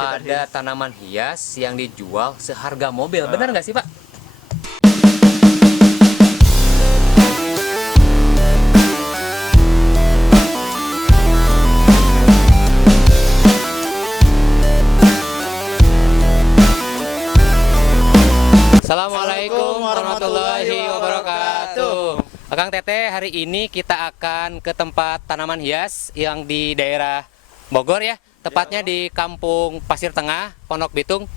Ada tanaman hias yang dijual seharga mobil. Benar nggak sih, Pak? Assalamualaikum warahmatullahi wabarakatuh. Akang Teteh, hari ini kita akan ke tempat tanaman hias yang di daerah Bogor ya. Tepatnya di Kampung Pasir Tengah, Pondok Bitung.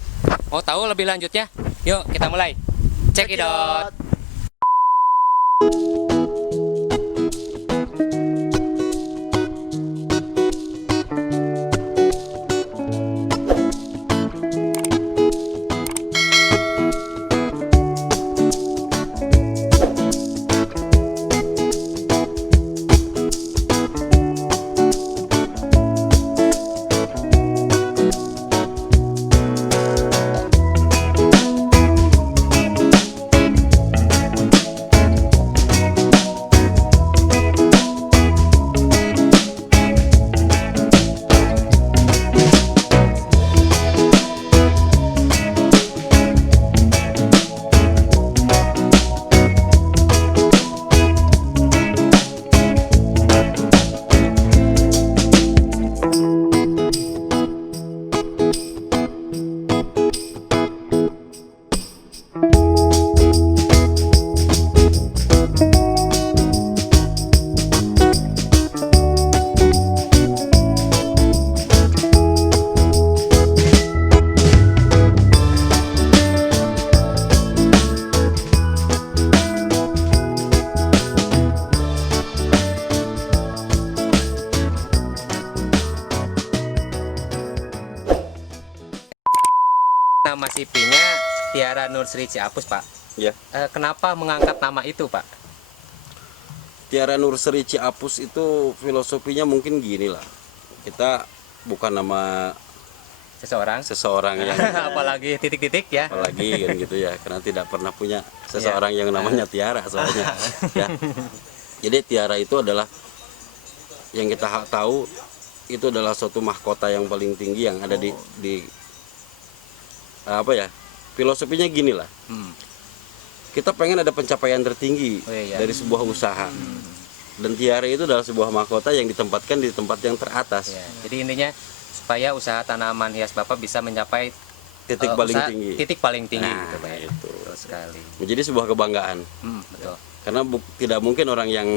Mau tahu lebih lanjutnya? Yuk kita mulai. Check it out. Nama CP-nya Tiara Nursri Ciapus, Pak. Ya, Kenapa mengangkat nama itu, Pak? Tiara Nursri Ciapus itu filosofinya mungkin gini lah. Kita bukan nama Seseorang yang apalagi titik-titik ya. apalagi kan gitu ya, karena tidak pernah punya seseorang yang namanya Tiara soalnya. Ya. Jadi Tiara itu adalah yang kita tahu itu adalah suatu mahkota yang paling tinggi yang ada di apa ya? Filosofinya gini lah. Kita pengen ada pencapaian tertinggi dari sebuah usaha. Dan Tiara itu adalah sebuah mahkota yang ditempatkan di tempat yang teratas. Ya, jadi intinya supaya usaha tanaman hias Bapak bisa mencapai Titik paling tinggi. Titik paling tinggi Nah, gitu, Pak. itu. Betul sekali. Menjadi sebuah kebanggaan. Betul. Karena tidak mungkin orang yang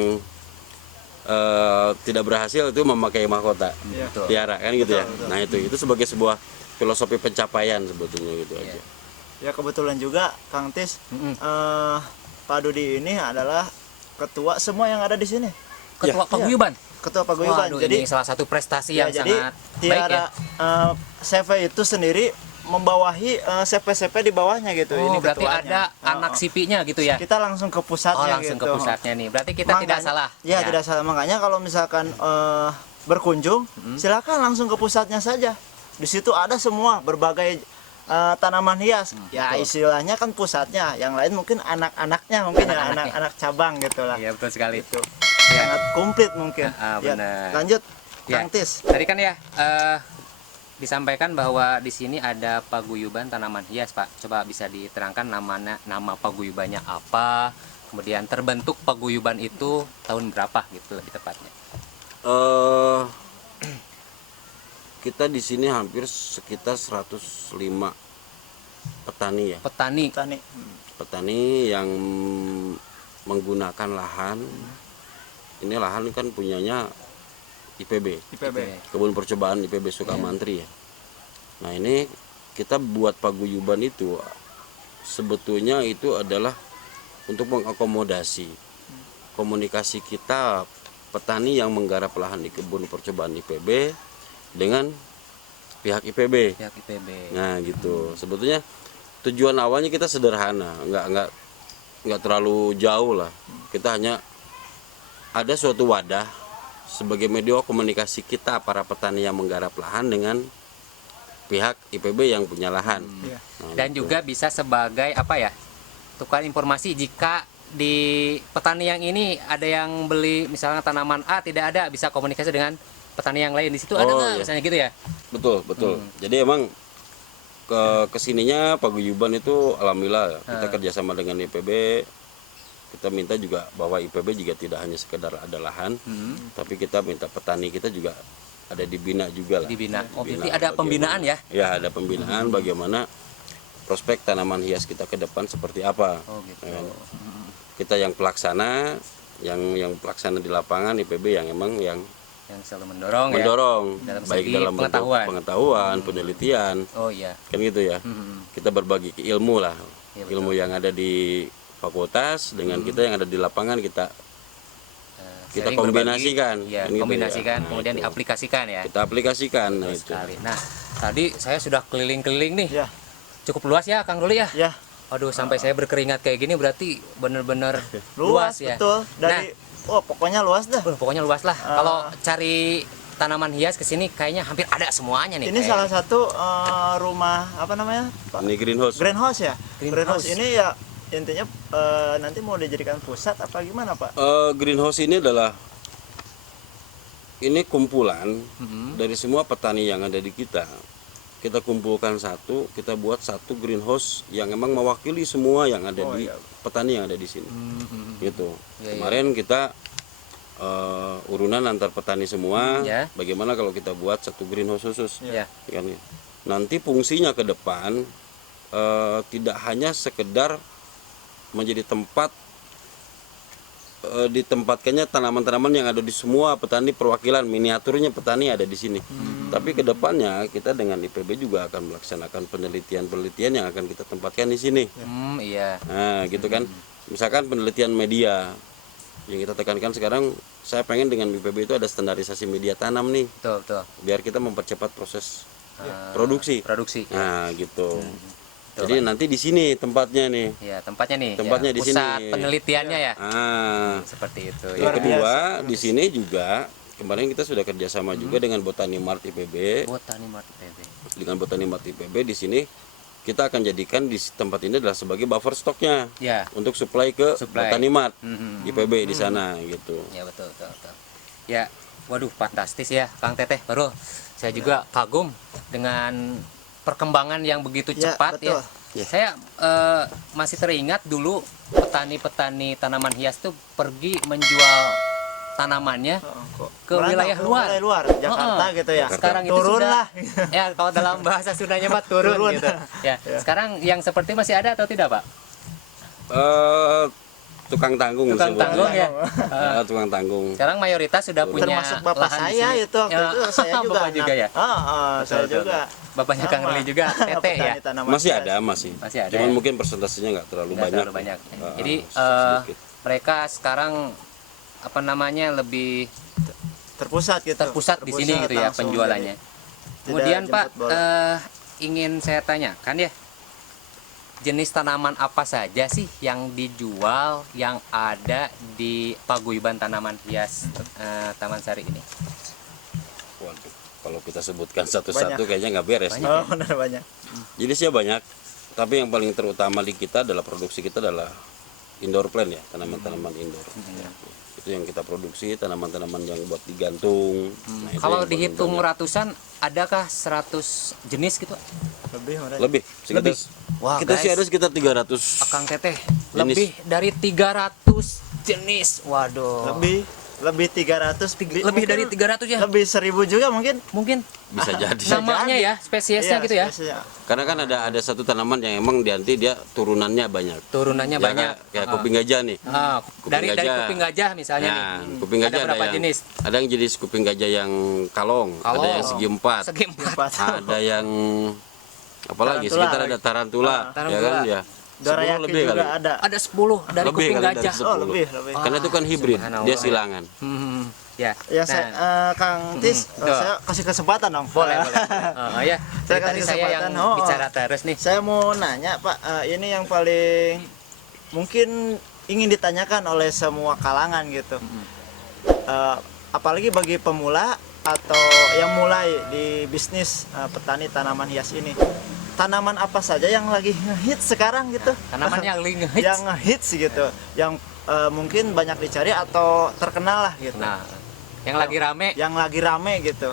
tidak berhasil itu memakai mahkota Betul. Tiara kan gitu ya. Nah itu sebagai sebuah filosofi pencapaian sebetulnya gitu aja. Ya kebetulan juga Kang Tis, Pak Dudi ini adalah ketua semua yang ada di sini. Ketua paguyuban. Ketua paguyuban. Waduh, Jadi ini salah satu prestasi yang jadi sangat baik Tiara ya. CV itu sendiri membawahi CV di bawahnya gitu. Oh, Ini berarti ketuanya. ada anak CP-nya gitu ya. Kita langsung ke pusatnya Langsung gitu. ke pusatnya nih. Berarti kita tidak salah. Ya, tidak salah. Makanya kalau misalkan berkunjung, silakan langsung ke pusatnya saja. Di situ ada semua berbagai tanaman hias. Ya istilahnya kan pusatnya. Yang lain mungkin anak-anaknya mungkin ya anak-anak cabang gitulah. Iya, betul sekali. Itu Ya. sangat komplit mungkin. Benar. Ya, lanjut, Ya. Kang Tis. Tadi kan ya disampaikan bahwa di sini ada paguyuban tanaman hias, Pak. Coba bisa diterangkan nama paguyubannya apa? Kemudian terbentuk paguyuban itu tahun berapa gitu lebih tepatnya? Kita di sini hampir sekitar 105 petani ya. Petani. Petani yang menggunakan lahan. Ini lahan kan punyanya IPB. Kebun Percobaan IPB Sukamantri ya. Nah ini kita buat paguyuban itu sebetulnya itu adalah untuk mengakomodasi komunikasi kita petani yang menggarap lahan di Kebun Percobaan IPB dengan pihak IPB. Pihak IPB. Nah gitu. Sebetulnya tujuan awalnya kita sederhana, nggak terlalu jauh lah. Kita hanya ada suatu wadah sebagai media komunikasi kita para petani yang menggarap lahan dengan pihak IPB yang punya lahan. Nah, Dan gitu. juga bisa sebagai apa ya? Tukar informasi jika di petani yang ini ada yang beli misalnya tanaman A tidak ada, bisa komunikasi dengan petani yang lain di situ ada Oh, nggak iya. misalnya gitu ya? Betul, betul. Jadi emang kesininya paguyuban itu alhamdulillah kita kerjasama dengan IPB. Kita minta juga bahwa IPB juga tidak hanya sekedar ada lahan, tapi kita minta petani kita juga ada dibina juga lah. Dibina. Oh, berarti Dibina ada pembinaan ya? Ya, ada pembinaan bagaimana prospek tanaman hias kita ke depan seperti apa. Oh gitu. Ya kan? Kita yang pelaksana, yang pelaksana di lapangan, IPB yang emang yang Yang selalu mendorong, ya? mendorong Dalam baik segi dalam bentuk pengetahuan. pengetahuan, penelitian, Oh iya. kan gitu ya. Kita berbagi ilmu lah, Iya, betul. ilmu yang ada di fakultas dengan kita yang ada di lapangan kita kita Sharing, kombinasikan, berbagi, ya, kan gitu ya. kombinasikan, Nah, kemudian itu. diaplikasikan ya. Kita aplikasikan, nah itu. Sekali. Nah, tadi saya sudah keliling-keliling nih. Ya, Cukup luas ya, Kang Ruli ya? ya. Aduh, sampai saya berkeringat kayak gini berarti bener-bener Luas, ya. betul. Dari pokoknya luas dah. Pokoknya luas lah. Kalau cari tanaman hias ke sini kayaknya hampir ada semuanya nih. Ini kayak. salah satu rumah apa namanya? Pak? Ini greenhouse. Greenhouse ya. Greenhouse. Greenhouse ini ya intinya nanti mau dijadikan pusat apa gimana, Pak? Greenhouse ini adalah ini kumpulan dari semua petani yang ada di kita. Kita kumpulkan satu, kita buat satu greenhouse yang emang mewakili semua yang ada di petani yang ada di sini. Gitu. Ya, Kemarin kita urunan antar petani semua. Ya. Bagaimana kalau kita buat satu greenhouse khusus? Ya. Kan, ya. Nanti fungsinya ke depan tidak hanya sekedar menjadi tempat ditempatkannya tanaman-tanaman yang ada di semua petani, perwakilan miniaturnya petani ada di sini. Tapi kedepannya kita dengan IPB juga akan melaksanakan penelitian-penelitian yang akan kita tempatkan di sini. Iya. Nah, gitu kan. Misalkan penelitian media yang kita tekankan sekarang, saya pengen dengan IPB itu ada standarisasi media tanam nih, Betul, betul. biar kita mempercepat proses produksi. Produksi. Nah, gitu. Jadi nanti di sini tempatnya nih. Ya, tempatnya nih. Tempatnya ya, di sini. pusat penelitiannya ya. Yang Seperti itu. Ya. Luar kedua, di sini juga kemarin kita sudah kerjasama juga dengan Botani Mart IPB. Botani Mart PB. Dengan Botani Mart IPB di sini kita akan jadikan di tempat ini adalah sebagai buffer stoknya Ya. untuk supply ke Supply. Botani Mart Mhm. IPB di sana gitu. Ya, betul, betul, betul. Ya, waduh, fantastis ya, Kang Teteh. Baru saya juga kagum dengan perkembangan yang begitu Ya, cepat betul. ya. Saya masih teringat dulu petani-petani tanaman hias tuh pergi menjual tanamannya ke wilayah luar. Wilayah luar, Jakarta gitu ya. Sekarang itu turun sudah, lah. ya kalau dalam bahasa Sundanya mah turun, Turun. gitu. Ya. Sekarang yang seperti masih ada atau tidak, Pak? Tukang tanggung Tukang disebutnya. tanggung ya. Tukang tanggung. Sekarang mayoritas sudah punya Termasuk bapak lahan di saya sini. itu waktu Ya, itu saya juga. Bapak juga ya. Saya Betul, juga. Bapaknya Kang Sama. Ruli juga, Teteh ya. Petani tanaman Masih hias. ada, masih. Masih ada, Cuman ya? mungkin persentasenya nggak terlalu Nggak banyak. terlalu banyak. Ah, Jadi sedikit. mereka sekarang apa namanya lebih Terpusat gitu. terpusat di sini gitu ya langsung. penjualannya. Jadi, Kemudian tidak Pak jemput bola. ingin saya tanyakan ya, jenis tanaman apa saja sih yang dijual yang ada di paguyuban tanaman hias Taman Sari ini? Waduh, kalau kita sebutkan satu-satu kayaknya nggak beres. Banyak. Oh, benar banyak. Jenisnya banyak, tapi yang paling terutama di kita adalah produksi kita adalah indoor plant ya, tanaman-tanaman indoor. Ya, itu yang kita produksi, tanaman-tanaman yang buat digantung. Nah, itu Kalau yang paling dihitung banyak. ratusan, adakah 100 jenis gitu? Lebih, Mas. Lebih, sekitar, Lebih. Wah, kita sih guys. ada sekitar 300 Akang Teteh, Jenis. lebih dari 300 jenis. Waduh. Lebih 300 Lebih dari 300 ya? Lebih 1000 juga mungkin. Mungkin bisa jadi. namanya ya, spesiesnya Iya, gitu ya. spesiesnya. Karena kan ada satu tanaman yang emang nanti dia turunannya banyak. Turunannya Ya, banyak. kayak kuping gajah nih. Dari gajah. kuping gajah misalnya Nah, nih. kuping gajah ada berapa yang, jenis? Ada yang jenis kuping gajah yang kalong, ada Kalong. yang segi empat, Segi empat. Empat. ada yang apalagi Tarantula. sekitar ada tarantula, ya Tarantula. kan ya. 10 Dorayaki lebih juga kali. ada. Ada 10 dari Lebih kuping kali dari gajah. 10. Oh, lebih. Karena itu kan hibrid, Subhanallah. dia silangan. Ya. Ya, Nah, saya, Kang Tis, betul. saya kasih kesempatan dong. boleh, boleh. Ya. Saya Dari tadi kasih saya yang kesempatan. Oh, bicara terus nih. Saya mau nanya, Pak, ini yang paling mungkin ingin ditanyakan oleh semua kalangan gitu. Apalagi bagi pemula atau yang mulai di bisnis petani tanaman hias ini. Tanaman apa saja yang lagi ngehits sekarang gitu? Tanaman yang lagi ngehits. Yang ngehits gitu, yang mungkin banyak dicari atau terkenal lah gitu. Nah, Yang lagi rame. yang lagi rame gitu,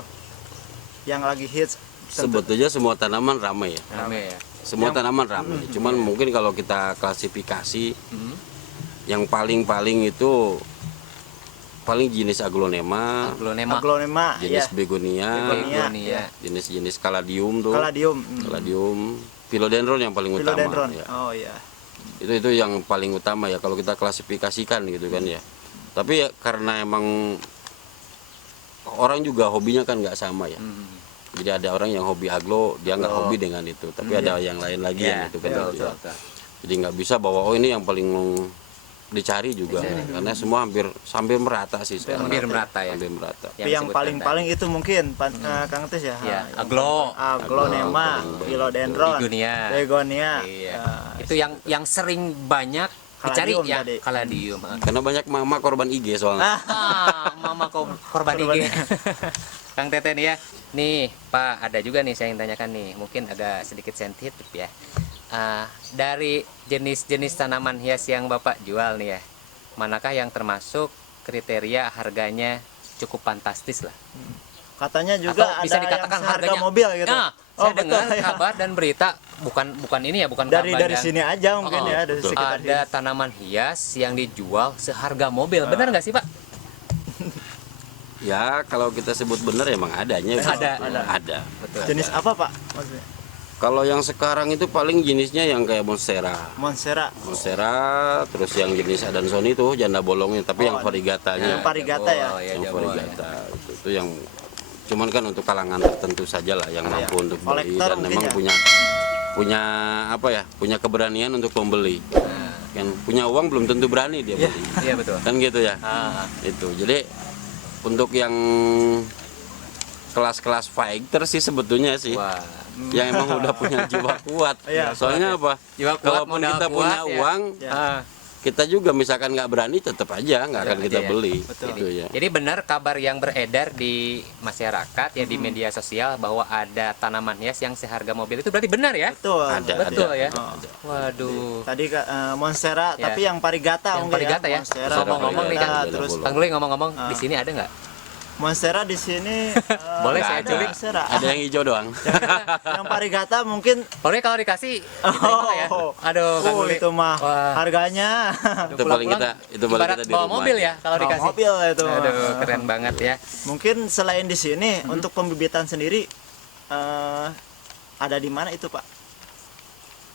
yang lagi hits. Sebetulnya semua tanaman ramai ya. Rame ya. Semua tanaman ramai. Cuman mungkin kalau kita klasifikasi yang paling itu paling jenis aglonema, Aglonema. ya, jenis begonia, Begonia. jenis-jenis caladium tuh. kaladium, Caladium, philodendron yang paling utama. philodendron. Ya. Oh iya. Itu yang paling utama ya kalau kita klasifikasikan gitu kan ya. Tapi ya karena emang orang juga hobinya kan nggak sama ya. Jadi ada orang yang hobi aglo, dia nggak hobi dengan itu. Tapi ada yang lain lagi yang itu kan. gitu ya. Jadi nggak bisa bahwa oh ini yang paling dicari juga, karena semua hampir merata sih sekarang. Hampir merata ya. Hampir merata. Tapi yang disebutkan paling itu mungkin Kang Tis ya. Ya, yang aglonema, philodendron, begonia. begonia. Iya. Ah, Itu yang sering banyak dicari Kaladium ya, tadi. kaladium. Karena banyak mama korban IG soalnya. Mama korban IG. Kang Tete nih ya. Nih, Pak, ada juga nih saya yang tanyakan nih. Mungkin agak sedikit sensitif ya. Dari jenis-jenis tanaman hias yang Bapak jual nih ya, manakah yang termasuk kriteria harganya cukup fantastis lah? Katanya juga Atau bisa ada dikatakan yang seharga harganya mobil gitu. Nah, Oh, saya dengar betul, ya. kabar dan berita bukan ini ya, bukan Dari kabar dan- sini aja mungkin Oh, ya, dari betul. sekitar ada sini. tanaman hias yang dijual seharga mobil. Benar nggak sih, Pak? Ya kalau kita sebut benar emang adanya. Ada. Ada. Betul. Jenis apa, Pak? Maksudnya? Kalau yang sekarang itu paling jenisnya yang kayak monstera. Monstera. Terus yang jenis adansoni itu janda bolongnya, tapi yang ada. varigatanya. Yang varigata ya? Oh, ya, Yang Jawa, ya. varigata itu yang cuman kan untuk kalangan tertentu saja lah yang mampu untuk beli Kolektor dan mungkin memang ya? punya apa ya, punya keberanian untuk membeli. Kan punya uang belum tentu berani dia beli. Iya, betul. Kan gitu ya. Ah, Itu. Jadi untuk yang kelas-kelas fighter sih sebetulnya sih wah. yang emang udah punya jiwa kuat. Iya, Soalnya apa? Jiwa kuat, Kalaupun modal kita kuat, punya ya. uang, Ya. Ah. kita juga misalkan nggak berani tetap aja nggak akan Iya, kita iya. beli. Betul. Gitu ya. Jadi benar kabar yang beredar di masyarakat ya di media sosial bahwa ada tanaman hias yang seharga mobil itu berarti benar ya? Betul. Ada, Betul ada. ya. Oh. Waduh. Tadi Monstera, Ya. tapi yang varigata Yang mungkin varigata ya. Monstera, Ngomong-ngomong nih kan. varigata, terus Kang Guli ngomong-ngomong di sini ada nggak? Monstera di sini Boleh Nggak saya ada. culik? Monstera. Ada yang hijau doang. Yang varigata mungkin Pokoknya kalau dikasih diterima ya. Aduh, Kang Guli. itu mah Wah. harganya Itu paling Pulang-pulang itu paling ibarat kita di bawa rumah mobil aja. ya kalau dikasih. mobil itu. Aduh, keren banget ya. Mungkin selain di sini untuk pembibitan sendiri ada di mana itu, Pak?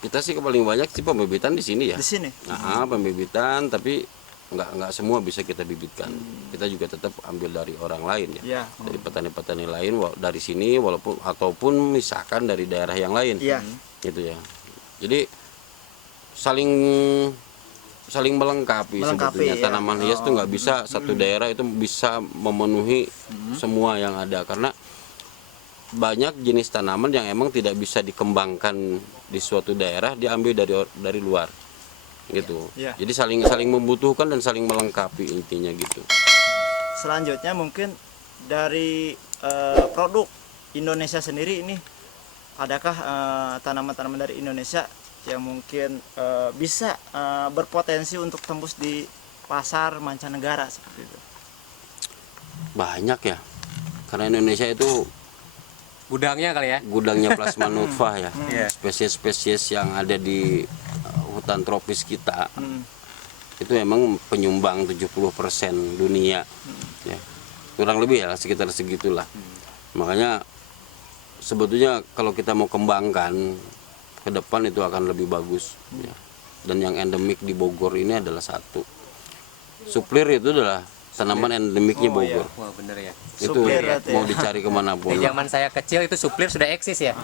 Kita sih paling banyak sih pembibitan di sini ya. Di sini. Nah, pembibitan tapi nggak semua bisa kita bibitkan. Kita juga tetap ambil dari orang lain ya. Iya. Dari petani-petani lain dari sini walaupun ataupun misalkan dari daerah yang lain. Iya. Gitu ya. Jadi saling melengkapi sebetulnya. ya. Tanaman hias itu nggak bisa satu daerah itu bisa memenuhi semua yang ada karena banyak jenis tanaman yang emang tidak bisa dikembangkan di suatu daerah diambil dari luar gitu. Iya. Jadi saling membutuhkan dan saling melengkapi intinya gitu. Selanjutnya mungkin dari produk Indonesia sendiri ini, adakah tanaman-tanaman dari Indonesia yang mungkin bisa berpotensi untuk tembus di pasar mancanegara seperti itu? Banyak ya. Karena Indonesia itu Gudangnya kali ya. gudangnya plasma nutfah ya. Iya. Spesies-spesies yang ada di hutan tropis kita Hmm. itu emang penyumbang 70% dunia ya. Kurang lebih ya sekitar segitulah. Makanya sebetulnya kalau kita mau kembangkan ke depan itu akan lebih bagus ya. Dan yang endemik di Bogor ini adalah satu. Suplir itu adalah tanaman endemiknya Oh, iya. Bogor. Wah, bener ya. Itu Suplir berarti mau ya. dicari kemanapun. Di zaman saya kecil itu suplir sudah eksis ya.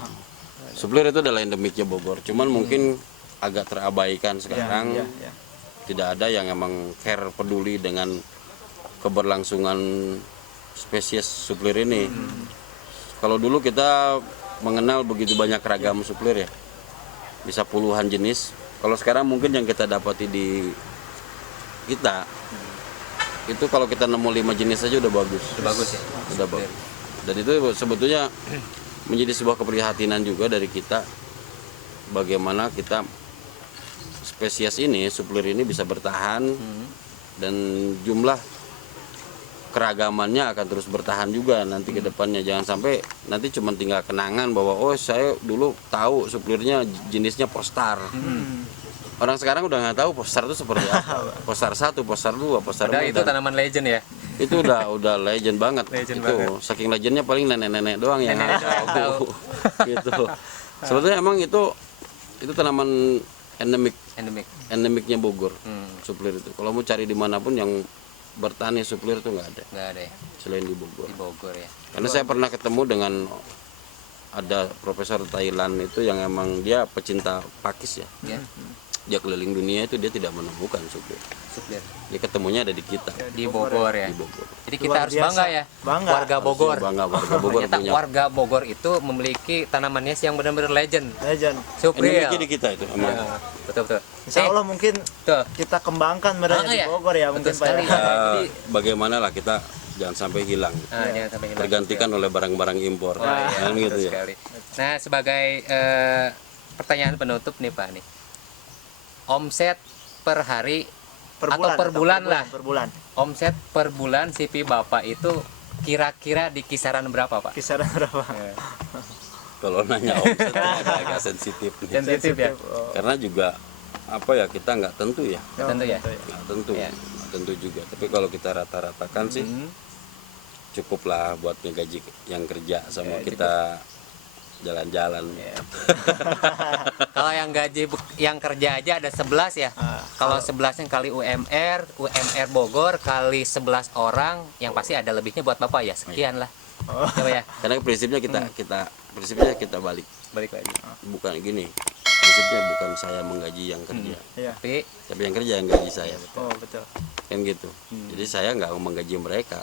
Suplir itu adalah endemiknya Bogor. Cuman mungkin agak terabaikan sekarang. Ya, ya. Tidak ada yang emang care peduli dengan keberlangsungan spesies suplir ini. Kalau dulu kita mengenal begitu banyak ragam suplir ya, bisa puluhan jenis. Kalau sekarang mungkin yang kita dapati di kita itu kalau kita nemu 5 jenis saja udah bagus. Udah bagus ya. Udah bagus. Dan itu sebetulnya menjadi sebuah keprihatinan juga dari kita bagaimana kita spesies ini suplir ini bisa bertahan dan jumlah keragamannya akan terus bertahan juga nanti ke depannya. Jangan sampai nanti cuma tinggal kenangan bahwa oh saya dulu tahu suplirnya jenisnya Postar. Orang sekarang udah nggak tahu Postar itu seperti apa. Postar 1, Postar 2, Postar Padahal 4. itu tanaman legend ya. Itu udah legend banget. Legend itu banget. saking legendnya paling nenek-nenek doang yang Nenek doang tahu. Gitu. Sebetulnya emang itu tanaman endemiknya Bogor. Suplir itu. Kalau mau cari dimanapun yang bertani suplir itu nggak ada Nggak ada ya selain di Bogor. di Bogor ya. Karena saya pernah ketemu dengan ada profesor Thailand itu yang emang dia pecinta pakis ya. Ya, Dia keliling dunia itu dia tidak menemukan suplir. suplir Dia ketemunya ada di kita di Bogor ya. di Bogor. Jadi kita Luar harus biasa. bangga ya. Bangga. Warga Bogor. Harusnya bangga warga Bogor Ternyata punya. warga Bogor itu memiliki tanaman hias yang benar-benar legend. Legend. Suplir. Endemiknya di kita itu emang. Ya, betul. Insya Allah mungkin tuh. kita kembangkan berada di ya. Bogor ya mungkin Betul Pak sekali. ya. Jadi, Bagaimana lah kita jangan sampai hilang. jangan sampai hilang. Tergantikan oleh barang-barang impor. Kan gitu Betul ya. sekali. Nah, sebagai pertanyaan penutup nih Pak nih. Omset per hari atau per bulan lah. Per bulan. Omset per bulan CV Bapak itu kira-kira di kisaran berapa Pak? Kisaran berapa? Kalau nanya omset agak sensitif nih. Sensitif ya. Oh, Karena juga apa ya kita nggak tentu ya. Tentu ya. Nggak tentu. Ya. Nggak tentu juga. Tapi kalau kita rata-ratakan sih cukuplah buat ngegaji yang kerja sama kita jalan-jalan. Kalau yang gaji yang kerja aja ada 11 ya. Kalau 11-nya kali UMR Bogor kali 11 orang, yang pasti ada lebihnya buat Bapak ya. Sekian lah. Coba ya. Karena prinsipnya kita balik. Balik lagi. Bukan gini. Prinsipnya bukan saya menggaji yang kerja, Iya. tapi yang kerja yang gaji saya. Oh, betul. Kan gitu. Jadi saya nggak menggaji mereka.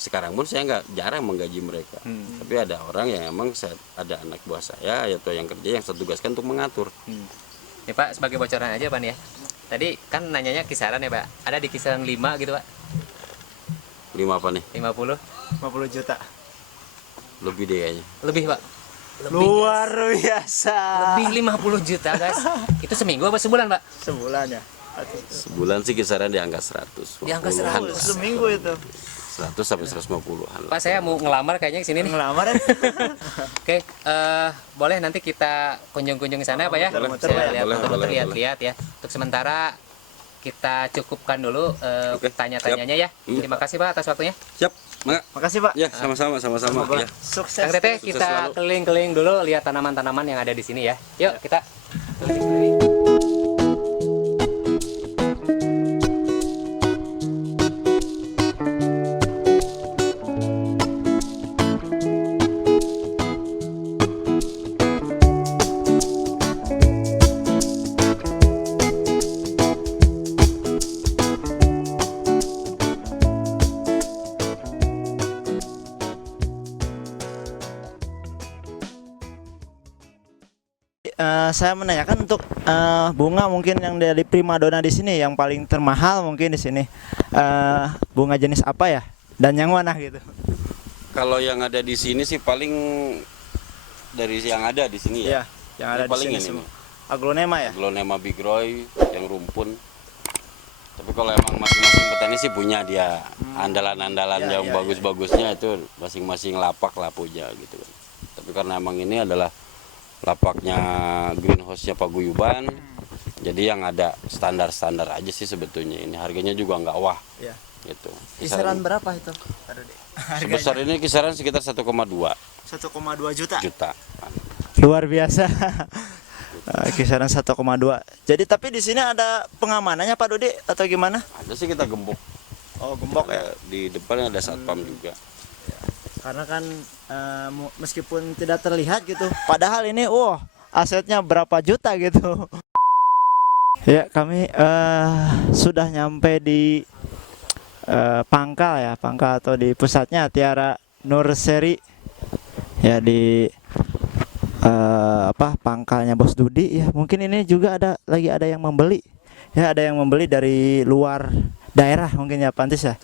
Sekarang pun saya nggak jarang menggaji mereka. Tapi ada orang yang emang ada anak buah saya atau yang kerja yang saya tugaskan untuk mengatur. Nih Pak, sebagai bocoran aja Pak nih ya. Tadi kan nanyanya kisaran ya Pak. Ada di kisaran 5 gitu Pak. 5 apa nih? 50. 50 juta. Lebih deh kayaknya. Lebih Pak. Luar biasa. Lebih 50 juta guys. Itu seminggu apa sebulan Pak? Sebulan ya. Sebulan sih kisaran di angka 100. Di angka 50-an 100. lah. Seminggu itu. 100 sampai 150-an. Pak saya mau ngelamar kayaknya ke sini nih. Ngelamar ya. Oke, boleh nanti kita kunjung-kunjung ke sana Pak ya. Muter-muter, Saya Pak ya. lihat Boleh, muter-muter, boleh, lihat-lihat ya. Untuk sementara kita cukupkan dulu Oke, tanya-tanyanya ya. Terima kasih Pak atas waktunya. Siap, Mak. Makasih Pak. Ya, sama-sama ya. Sukses. Kang Teteh, Sukses kita selalu. keliling-keliling dulu lihat tanaman-tanaman yang ada di sini ya. Yuk kita keliling-keliling. Saya menanyakan untuk bunga mungkin yang dari primadona di sini yang paling termahal mungkin di sini bunga jenis apa ya dan yang mana gitu. Kalau yang ada di sini sih paling dari yang ada di sini ya. Iya, yang ada Ini di paling sini ini semua. nih. Aglonema ya. Aglonema bigroy yang rumpun. Tapi kalau emang masing-masing petani sih punya dia andalan-andalan Ya, yang ya, bagus-bagusnya itu masing-masing lapak lah punya gitu kan. Tapi karena emang ini adalah lapaknya greenhouse-nya Paguyuban, jadi yang ada standar-standar aja sih sebetulnya. Ini harganya juga nggak wah Iya. gitu. Kisaran berapa itu? Sebesar ini kisaran sekitar 1,2 1,2 juta. juta. Luar biasa. Kisaran 1,2. Jadi tapi di sini ada pengamanannya Pak Dodi atau gimana? Ada sih kita gembok. Oh, gembok ya. Di depan ada satpam juga. Karena kan meskipun tidak terlihat gitu, padahal ini asetnya berapa juta gitu. Ya, kami sudah nyampe di pangkal atau di pusatnya Tiara Nursery ya, di pangkalnya Bos Dudi ya. Mungkin ini juga ada yang membeli ya, ada yang membeli dari luar daerah mungkin ya, Pantis ya.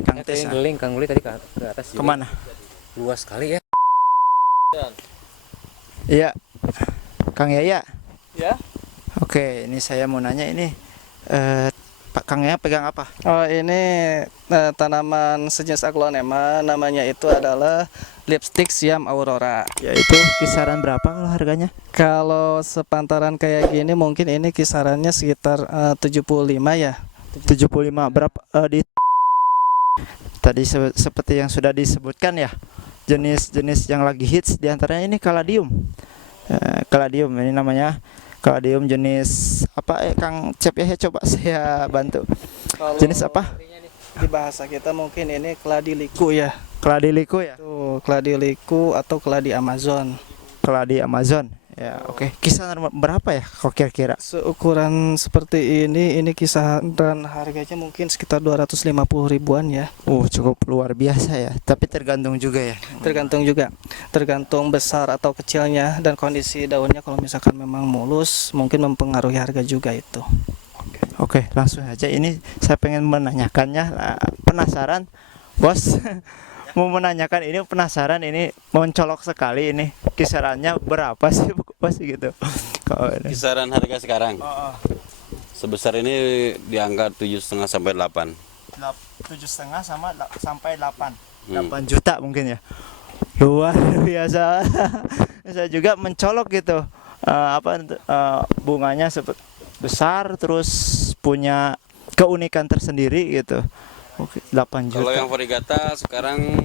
Kang Tis, Kang Guli tadi ke atas juga. kemana? Luas sekali ya. Iya, Kang Yaya. Ya. Oke, ini saya mau nanya ini Pak Kangnya pegang apa? Oh, ini tanaman sejenis aglonema, namanya itu adalah lipstick siam aurora. Yaitu kisaran berapa kalau harganya? Kalau sepantaran kayak gini mungkin ini kisarannya sekitar 75 ya. 75 berapa di tadi seperti yang sudah disebutkan ya, jenis-jenis yang lagi hits diantaranya ini kaladium. Kaladium ini namanya kaladium jenis apa Kang Cep ya, coba saya bantu. Jenis apa? Di bahasa kita mungkin ini keladi liku ya. Keladi liku ya? Tuh, keladi liku atau keladi Amazon. Keladi Amazon. Ya, oke. Kisaran berapa ya kok kira-kira? Seukuran seperti ini kisaran harganya mungkin sekitar 250 ribuan ya. Cukup luar biasa ya. Tapi tergantung juga ya. Tergantung juga, tergantung besar atau kecilnya dan kondisi daunnya. Kalau misalkan memang mulus mungkin mempengaruhi harga juga itu. Oke, langsung aja. Ini saya pengen menanyakannya. Penasaran, bos? Mau menanyakan ini, penasaran ini, mencolok sekali ini. Kisarannya berapa sih bos gitu? Kisaran harga sekarang sebesar ini di angka 7,5 sampai 8. 7,5 sampai 8. 8 juta mungkin ya. Luar biasa. Saya juga mencolok gitu. Bunganya besar, terus punya keunikan tersendiri gitu. Oke, 8 juta. Kalau yang varigata sekarang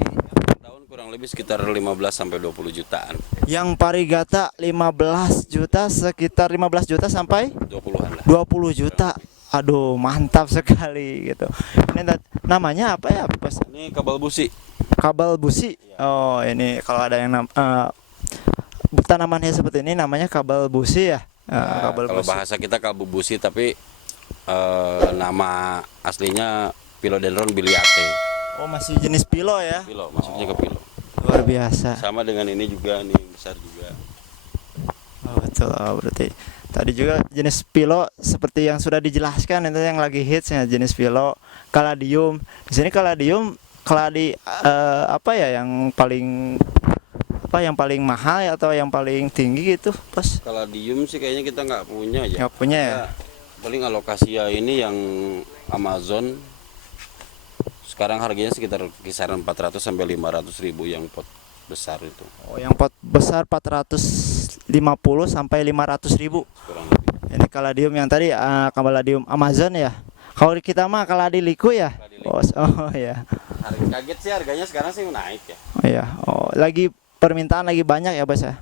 daun kurang lebih sekitar 15 sampai 20 jutaan. Yang varigata 15 juta, sekitar 15 juta sampai 20-an lah. 20 juta. Aduh, mantap sekali gitu. Ini namanya apa ya, Bos? Ini kabel busi. Kabel busi. Oh, ini kalau ada yang tanamannya seperti ini namanya kabel busi ya. Kabel Kalau busi. bahasa kita kabel busi, tapi nama aslinya Philodendron biliate. Oh, masih jenis pilo ya. Pilo, masuknya ke pilo. Luar biasa. Sama dengan ini juga, nih besar juga. Oh, betul. Oh, berarti tadi juga jenis pilo seperti yang sudah dijelaskan, itu yang lagi hits ya, jenis pilo, kaladium. Di sini kaladium, apa ya yang paling mahal ya, atau yang paling tinggi gitu, Bos? Kaladium sih kayaknya kita nggak punya aja. Nggak punya ya? Paling alokasia ini yang Amazon sekarang harganya sekitar kisaran 400 sampai 500 ribu yang pot besar itu. Oh, yang pot besar 450 sampai 500 ribu. Kurang lebih. Ini kaladium yang tadi, kaladium Amazon ya. Kalau kita mah kaladi liku ya, Bos. Oh ya. Kaget sih harganya sekarang sih naik ya. Oh ya. Oh, lagi permintaan lagi banyak ya, Bos ya.